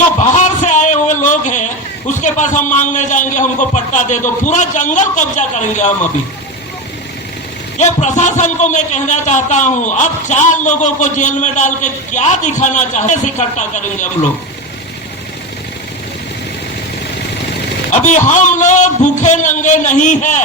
जो बाहर से आए हुए लोग हैं उसके पास हम मांगने जाएंगे हमको पट्टा दे दो, पूरा जंगल कब्जा करेंगे हम। अभी ये प्रशासन को मैं कहना चाहता हूं, अब 4 लोगों को जेल में डाल के क्या दिखाना चाहते हैं, इकट्ठा करेंगे हम लोग। अभी हम लोग भूखे नंगे नहीं है,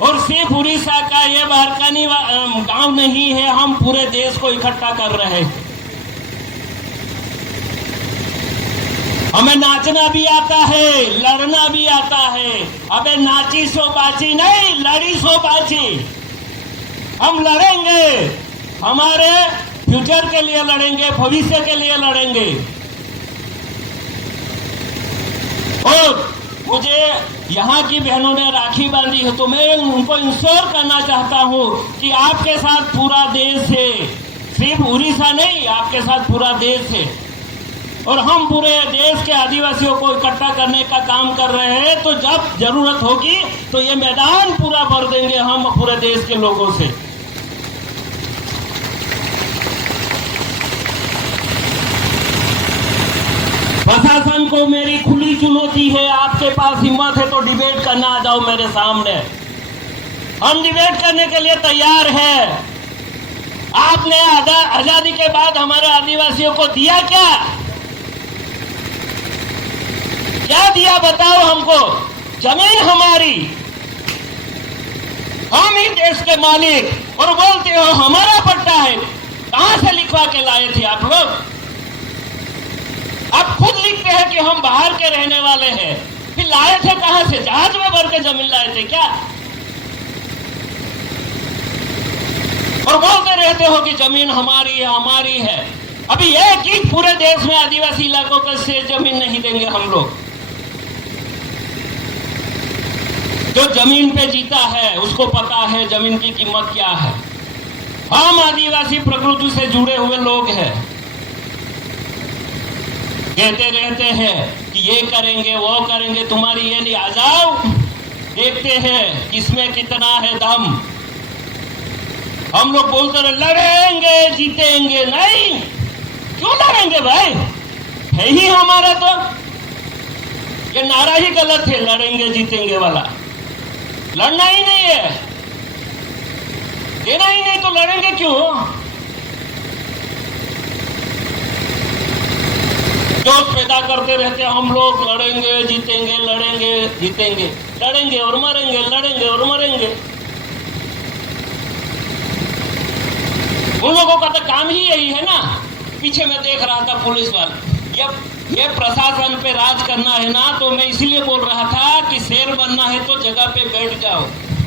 और सिर्फ उड़ीसा का ये बारकानी गांव नहीं है, हम पूरे देश को इकट्ठा कर रहे हैं। हमें नाचना भी आता है, लड़ना भी आता है। अबे नाची सो बाची नहीं, लड़ी सो बाची। हम लड़ेंगे, हमारे फ्यूचर के लिए लड़ेंगे, भविष्य के लिए लड़ेंगे। और मुझे यहाँ की बहनों ने राखी बांधी है तो मैं उनको इंश्योर करना चाहता हूँ कि आपके साथ पूरा देश है, सिर्फ उड़ीसा नहीं, आपके साथ पूरा देश है। और हम पूरे देश के आदिवासियों को इकट्ठा करने का काम कर रहे हैं, तो जब जरूरत होगी तो ये मैदान पूरा भर देंगे हम पूरे देश के लोगों से। प्रशासन को मेरी खुली चुनौती है, आपके पास हिम्मत है तो डिबेट करना आ जाओ मेरे सामने, हम डिबेट करने के लिए तैयार है। आपने आजादी के बाद हमारे आदिवासियों को दिया क्या दिया बताओ हमको? जमीन हमारी, हम ही देश के मालिक, और बोलते हो हमारा पट्टा है। कहां से लिखवा के लाए थे आप लोग? आप खुद लिखते हैं कि हम बाहर के रहने वाले हैं, फिर लाए थे कहां से? जहाज में भर के जमीन लाए थे क्या? और बोलते रहते हो कि जमीन हमारी है, हमारी है। अभी एक ही पूरे देश में आदिवासी इलाकों को से जमीन नहीं देंगे हम लोग। जो जमीन पे जीता है उसको पता है जमीन की कीमत क्या है। हम आदिवासी प्रकृति से जुड़े हुए लोग हैं, कहते रहते हैं कि ये करेंगे वो करेंगे, तुम्हारी ये नहीं, आ जाओ देखते हैं किसमें कितना है दम। हम लोग बोलते रहे लड़ेंगे जीतेंगे, नहीं, क्यों लड़ेंगे भाई? है ही हमारा, तो ये नारा ही गलत है, लड़ेंगे जीतेंगे वाला। लड़ना ही नहीं है, देना ही नहीं, तो लड़ेंगे क्यों? जोश पैदा करते रहते हम लोग, लड़ेंगे जीतेंगे, लड़ेंगे जीतेंगे, लड़ेंगे और मरेंगे, लड़ेंगे और मरेंगे। उन लोगों का तो काम ही यही है ना। पीछे मैं देख रहा था पुलिस वाले, ये प्रशासन पे राज करना है ना, तो मैं इसीलिए बोल रहा था कि शेर बनना है तो जगह पे बैठ जाओ।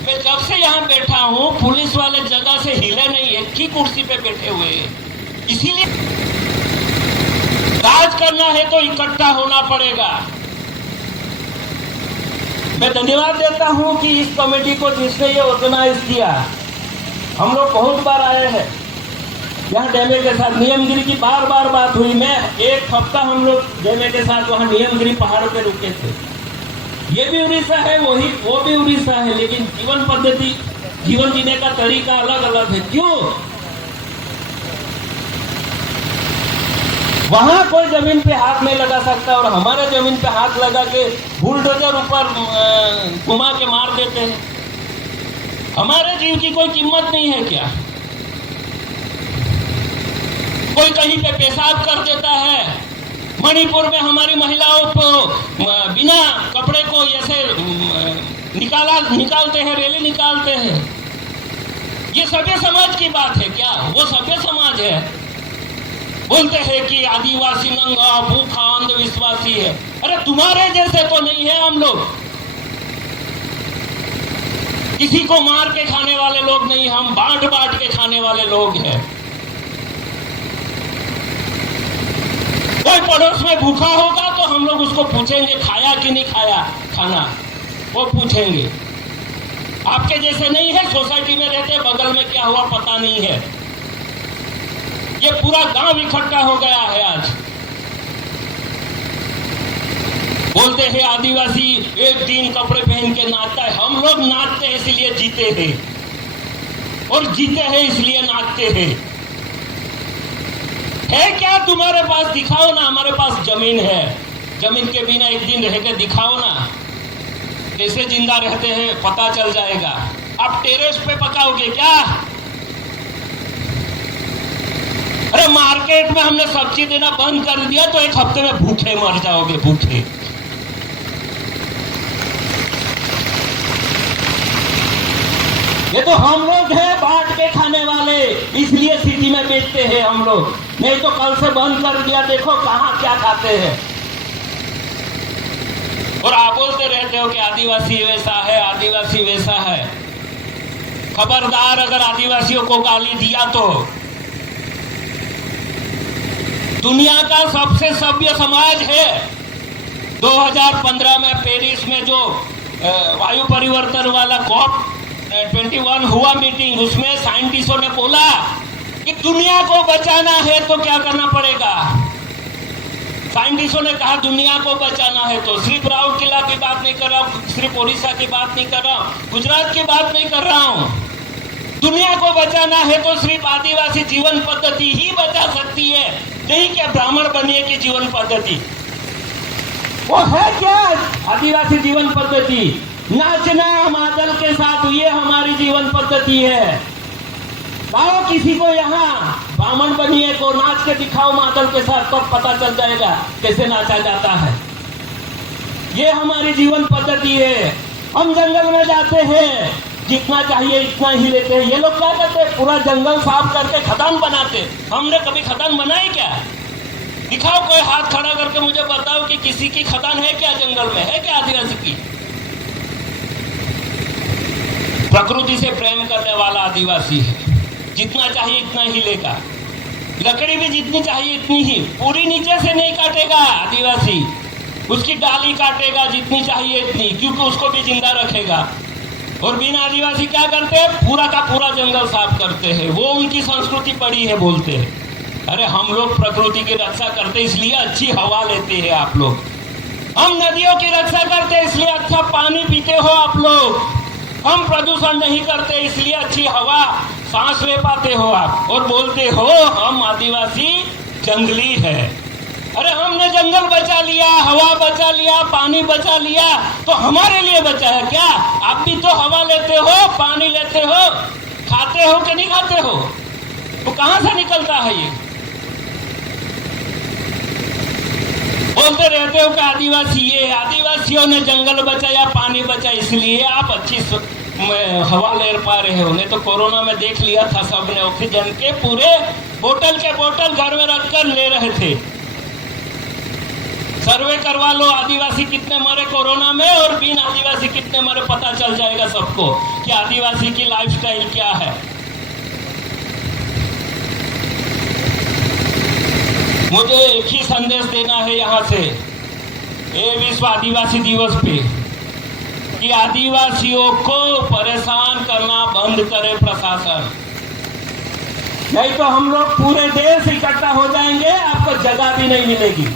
मैं जब से यहाँ बैठा हूँ पुलिस वाले जगह से हिले नहीं, एक ही कुर्सी पे बैठे हुए हैं। इसीलिए राज करना है तो इकट्ठा होना पड़ेगा। मैं धन्यवाद देता हूँ कि इस कमेटी को जिसने ये ऑर्गेनाइज किया। हम लोग बहुत बार आए हैं यहाँ डैमे के साथ, नियमगिरी की बार बार बात हुई। मैं एक हफ्ता हम लोग डैमे के साथ वहाँ नियमगिरी पहाड़ों पे रुके थे। ये भी उड़ीसा है, वो भी उड़ीसा है, लेकिन जीवन पद्धति, जीवन जीने का तरीका अलग अलग है। क्यों? वहां कोई जमीन पे हाथ नहीं लगा सकता और हमारे जमीन पे हाथ लगा के बुलडोजर ऊपर घुमा के मार देते हैं। हमारे जीव की कोई कीमत नहीं है क्या? कोई कहीं पे पेशाब कर देता है। मणिपुर में हमारी महिलाओं को बिना कपड़े को ऐसे निकालते हैं, रैली निकालते हैं। ये सभ्य समाज की बात है क्या? वो सभ्य समाज है? बोलते हैं कि आदिवासी नंगा भूखा अंधविश्वासी है। अरे तुम्हारे जैसे तो नहीं है हम लोग, किसी को मार के खाने वाले लोग नहीं, हम बांट बांट के खाने वाले लोग हैं। कोई पड़ोस में भूखा होगा तो हम लोग उसको पूछेंगे खाया कि नहीं खाया खाना, वो पूछेंगे। आपके जैसे नहीं है, सोसाइटी में रहते, बगल में क्या हुआ पता नहीं है। ये पूरा गांव इकट्ठा हो गया है आज। बोलते हैं आदिवासी एक दिन कपड़े पहन के नाचता है। हम लोग नाचते हैं इसलिए जीते हैं, और जीते हैं इसलिए नाचते हैं। है क्या तुम्हारे पास? दिखाओ ना। हमारे पास जमीन है, जमीन के बिना एक दिन रह के दिखाओ ना, कैसे जिंदा रहते हैं पता चल जाएगा। आप टेरेस पे पकाओगे क्या? अरे मार्केट में हमने सब्जी देना बंद कर दिया तो एक हफ्ते में भूखे मर जाओगे, भूखे। ये तो हम लोग हैं बांट के खाने वाले, इसलिए सिटी में बेचते हैं हम लोग, नहीं तो कल से बंद कर दिया, देखो कहां क्या खाते हैं। और आप बोलते रहते हो कि आदिवासी वैसा है, आदिवासी वैसा है। खबरदार अगर आदिवासियों को गाली दिया तो। दुनिया का सबसे सभ्य समाज है। 2015 में पेरिस में जो वायु परिवर्तन वाला COP 21 हुआ मीटिंग, उसमें साइंटिस्टों ने बोला कि दुनिया को बचाना है तो क्या करना पड़ेगा। साइंटिस्टों ने कहा दुनिया को बचाना है तो सिर्फ राउरकेला की बात नहीं कर रहा हूं, सिर्फ उड़ीसा की बात नहीं कर रहा हूं, गुजरात की बात नहीं कर रहा हूं। दुनिया को बचाना है तो सिर्फ आदिवासी जीवन पद्धति ही बचा सकती है, नहीं क्या ब्राह्मण बनिए की जीवन पद्धति। वो है क्या आदिवासी जीवन पद्धति? नाचना मादल के साथ, ये हमारी जीवन पद्धति है। आओ किसी को यहाँ ब्राह्मण बनिए को नाच के दिखाओ मादल के साथ, तब पता चल जाएगा कैसे नाचा जाता है। ये हमारी जीवन पद्धति है। हम जंगल में जाते हैं, जितना चाहिए इतना ही लेते हैं। ये लोग क्या करते हैं? पूरा जंगल साफ करके खदान बनाते। हमने कभी खदान बनाई क्या? दिखाओ, कोई हाथ खड़ा करके मुझे बताओ कि किसी की खदान है क्या जंगल में? है क्या आदिवासी की? प्रकृति से प्रेम करने वाला आदिवासी है, जितना चाहिए इतना ही लेगा। लकड़ी भी जितनी चाहिए इतनी ही, पूरी नीचे से नहीं काटेगा आदिवासी, उसकी डाली काटेगा जितनी चाहिए इतनी, क्योंकि उसको भी जिंदा रखेगा। और बिना आदिवासी क्या करते हैं? पूरा का पूरा जंगल साफ करते हैं। वो उनकी संस्कृति पड़ी है, बोलते हैं। अरे हम लोग प्रकृति की रक्षा करते इसलिए अच्छी हवा लेते हैं आप लोग। हम नदियों की रक्षा करते इसलिए अच्छा पानी पीते हो आप लोग। हम प्रदूषण नहीं करते इसलिए अच्छी हवा सांस ले पाते हो आप, और बोलते हो हम आदिवासी जंगली है। अरे हमने जंगल बचा लिया, हवा बचा लिया, पानी बचा लिया, तो हमारे लिए बचा है क्या? आप भी तो हवा लेते हो, पानी लेते हो, खाते हो कि नहीं खाते हो? तो कहां से निकलता है ये? बोलते रहते हो कि आदिवासी, ये आदिवासियों ने जंगल बचाया, पानी बचा, इसलिए आप अच्छी हवा ले पा रहे हो। नहीं तो कोरोना में देख लिया था सबने, ऑक्सीजन के पूरे बोतल के बोतल घर में रखकर ले रहे थे। सर्वे करवा लो, आदिवासी कितने मरे कोरोना में और बिन आदिवासी कितने मरे, पता चल जाएगा सबको कि आदिवासी की लाइफस्टाइल क्या है। मुझे एक ही संदेश देना है यहाँ से, ये विश्व आदिवासी दिवस पे, कि आदिवासियों को परेशान करना बंद करे प्रशासन, नहीं तो हम लोग पूरे देश इकट्ठा हो जाएंगे, आपको जगह भी नहीं मिलेगी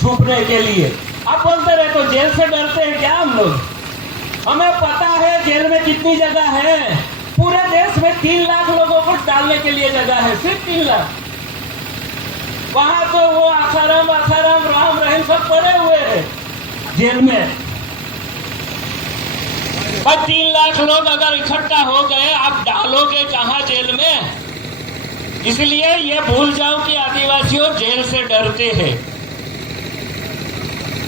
छुपने के लिए। आप बोलते रहे तो जेल से डरते हैं क्या हम लोग? हमें पता है जेल में कितनी जगह है। पूरे देश में 3 लाख लोगों को डालने के लिए जगह है, सिर्फ 3 लाख। वहां तो वो आसाराम राम रहीम सब पड़े हुए हैं जेल में। पर 3 लाख लोग अगर इकट्ठा हो गए, आप डालोगे कहां जेल में? इसलिए ये भूल जाओ कि आदिवासियों जेल से डरते हैं।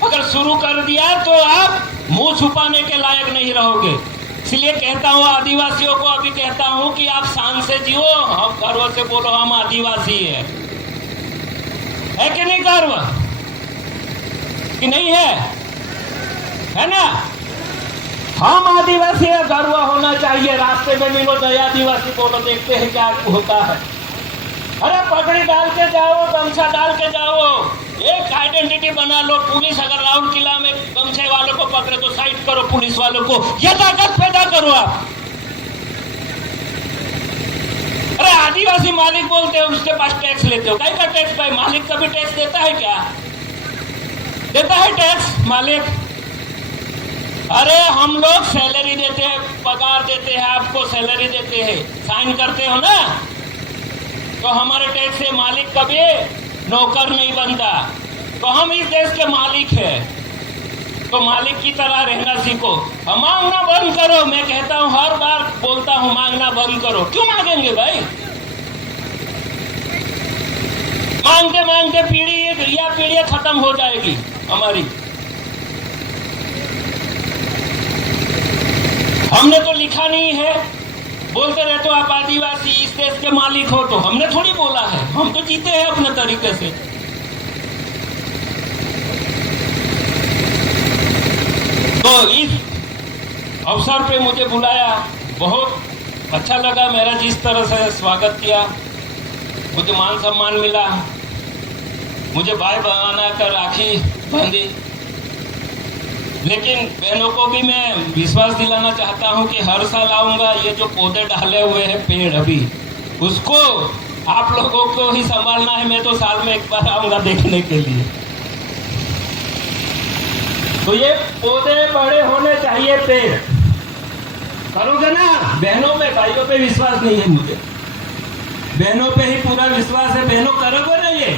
अगर शुरू कर दिया तो आप मुंह छुपाने के लायक नहीं रहोगे। इसलिए कहता हूं आदिवासियों को, अभी कहता हूं कि आप शान से जियो, हम गर्व से बोलो हम आदिवासी है कि नहीं? गर्व कि नहीं है ना? हम आदिवासी है, गर्व होना चाहिए। रास्ते में मिलो नए आदिवासी बोलो, देखते हैं क्या होता है। अरे पगड़ी डाल के जाओ, गमछा डाल के जाओ, एक आइडेंटिटी बना लो। पुलिस अगर राउरकेला में गमछे वालों को पकड़े तो साइड करो पुलिस वालों को, यह ताकत पैदा करो आप। अरे आदिवासी मालिक बोलते हो, उसके पास टैक्स लेते हो, कहीं का टैक्स? भाई मालिक कभी टैक्स देता है क्या? देता है टैक्स मालिक? अरे हम लोग सैलरी देते हैं, पगार देते हैं, आपको सैलरी देते हैं, साइन करते हो ना, तो हमारे टैक्स से मालिक कभी नौकर नहीं बनता। तो हम इस देश के मालिक हैं, तो मालिक की तरह रहना सीखो। मांगना बंद करो। मैं कहता हूं, हर बार बोलता हूं, मांगना बंद करो। क्यों मांगेंगे भाई? मांगते मांगते पीढ़ी खत्म हो जाएगी हमारी। हमने तो लिखा नहीं है। बोलते रहते हो आप आदिवासी इस देश के मालिक हो, तो हमने थोड़ी बोला है। हम तो जीते हैं अपने तरीके से। तो इस अवसर पे मुझे बुलाया, बहुत अच्छा लगा। मेरा जिस तरह से स्वागत किया, मुझे मान सम्मान मिला, मुझे भाई बना कर राखी बांधी। लेकिन बहनों को भी मैं विश्वास दिलाना चाहता हूं कि हर साल आऊंगा। ये जो पौधे डाले हुए हैं पेड़, अभी उसको आप लोगों को ही संभालना है। मैं तो साल में एक बार आऊंगा देखने के लिए। तो ये पौधे बड़े होने चाहिए, पेड़ करोगे ना? बहनों पे, भाइयों पे विश्वास नहीं है मुझे, बहनों पे ही पूरा विश्वास है। बहनों करोगे ना ये?